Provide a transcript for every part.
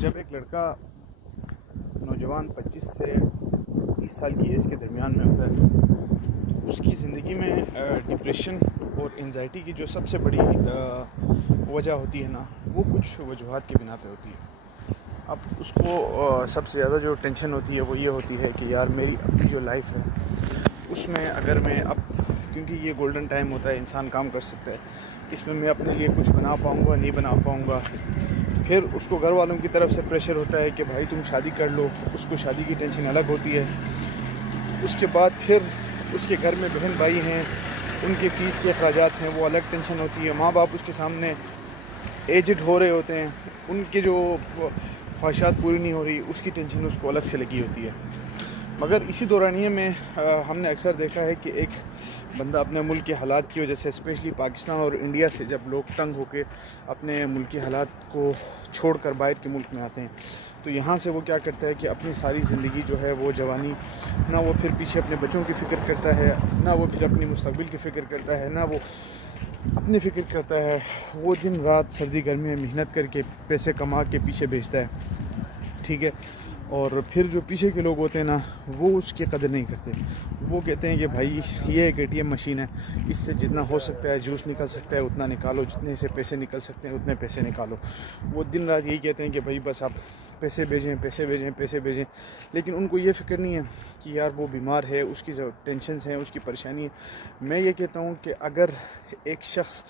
جب ایک لڑکا نوجوان 25 سے 30 سال کی ایج کے درمیان میں ہوتا ہے، اس کی زندگی میں ڈپریشن اور انزائٹی کی جو سب سے بڑی وجہ ہوتی ہے نا، وہ کچھ وجوہات کی بنا پہ ہوتی ہے۔ اب اس کو سب سے زیادہ جو ٹینشن ہوتی ہے وہ یہ ہوتی ہے کہ یار میری اپنی جو لائف ہے اس میں اگر میں اب، کیونکہ یہ گولڈن ٹائم ہوتا ہے، انسان کام کر سکتا ہے، اس میں اپنے لیے کچھ بنا پاؤں گا نہیں بنا پاؤں گا۔ پھر اس کو گھر والوں کی طرف سے پریشر ہوتا ہے کہ بھائی تم شادی کر لو، اس کو شادی کی ٹینشن الگ ہوتی ہے۔ اس کے بعد پھر اس کے گھر میں بہن بھائی ہیں، ان کے فیس کے اخراجات ہیں، وہ الگ ٹینشن ہوتی ہے۔ ماں باپ اس کے سامنے ایجڈ ہو رہے ہوتے ہیں، ان کے جو خواہشات پوری نہیں ہو رہی، اس کی ٹینشن اس کو الگ سے لگی ہوتی ہے۔ مگر اسی دورانیے میں ہم نے اکثر دیکھا ہے کہ ایک بندہ اپنے ملک کے حالات کی وجہ سے، اسپیشلی پاکستان اور انڈیا سے جب لوگ تنگ ہو کے اپنے ملک کے حالات کو چھوڑ کر باہر کے ملک میں آتے ہیں، تو یہاں سے وہ کیا کرتا ہے کہ اپنی ساری زندگی جو ہے وہ جوانی، نہ وہ پھر پیچھے اپنے بچوں کی فکر کرتا ہے، نہ وہ پھر اپنی مستقبل کی فکر کرتا ہے، نہ وہ اپنی فکر کرتا ہے۔ وہ دن رات سردی گرمی میں محنت کر کے پیسے کما کے پیچھے بھیجتا ہے، ٹھیک ہے۔ اور پھر جو پیچھے کے لوگ ہوتے ہیں نا، وہ اس کی قدر نہیں کرتے۔ وہ کہتے ہیں کہ بھائی یہ ایک ATM مشین ہے، اس سے جتنا ہو سکتا ہے جوس نکل سکتا ہے اتنا نکالو، جتنے سے پیسے نکل سکتے ہیں اتنے پیسے نکالو۔ وہ دن رات یہی کہتے ہیں کہ بھائی بس آپ پیسے بھیجیں پیسے بھیجیں پیسے بھیجیں، لیکن ان کو یہ فکر نہیں ہے کہ یار وہ بیمار ہے، اس کی ٹینشنز ہیں، اس کی پریشانی ہے۔ میں یہ کہتا ہوں کہ اگر ایک شخص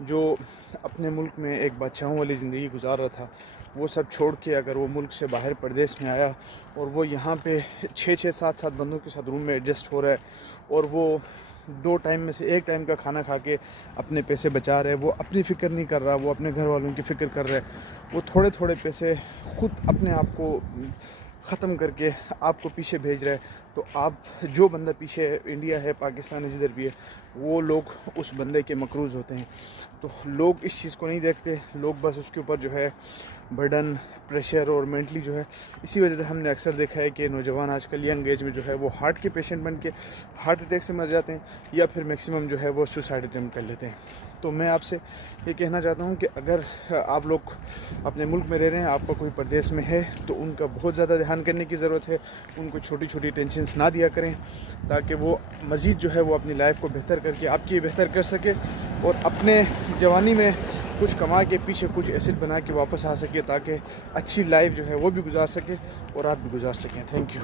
جو اپنے ملک میں ایک بادشاہوں والی زندگی گزار رہا تھا، وہ سب چھوڑ کے اگر وہ ملک سے باہر پردیس میں آیا اور وہ یہاں پہ 6-7 بندوں کے ساتھ روم میں ایڈجسٹ ہو رہا ہے، اور وہ 2 ٹائم میں سے 1 ٹائم کا کھانا کھا کے اپنے پیسے بچا رہا ہے، وہ اپنی فکر نہیں کر رہا، وہ اپنے گھر والوں کی فکر کر رہا ہے، وہ تھوڑے تھوڑے پیسے خود اپنے آپ کو ختم کر کے آپ کو پیچھے بھیج رہا ہے، تو آپ جو بندہ پیچھے انڈیا ہے، پاکستان ہے، جدھر بھی ہے، وہ لوگ اس بندے کے مقروض ہوتے ہیں۔ تو لوگ اس چیز کو نہیں دیکھتے، لوگ بس اس کے اوپر جو ہے برڈن، پریشر اور مینٹلی جو ہے، اسی وجہ سے ہم نے اکثر دیکھا ہے کہ نوجوان آج کل ینگ ایج میں جو ہے وہ ہارٹ کے پیشنٹ بن کے ہارٹ اٹیک سے مر جاتے ہیں، یا پھر میکسیمم جو ہے وہ سوسائڈ اٹیمپٹ کر لیتے ہیں۔ تو میں آپ سے یہ کہنا چاہتا ہوں کہ اگر آپ لوگ اپنے ملک میں رہ رہے ہیں، آپ کا کوئی پردیس میں ہے، تو ان کا بہت زیادہ دھیان کرنے کی ضرورت ہے۔ ان کو چھوٹی چھوٹی ٹینشنز نہ دیا کریں، تاکہ وہ مزید جو ہے وہ اپنی لائف کو بہتر کر کے آپ کی بہتر کر سکے، اور اپنے جوانی میں کچھ کما کے پیچھے کچھ ایسٹ بنا کے واپس آ سکے، تاکہ اچھی لائف جو ہے وہ بھی گزار سکے اور آپ بھی گزار سکیں۔ Thank you.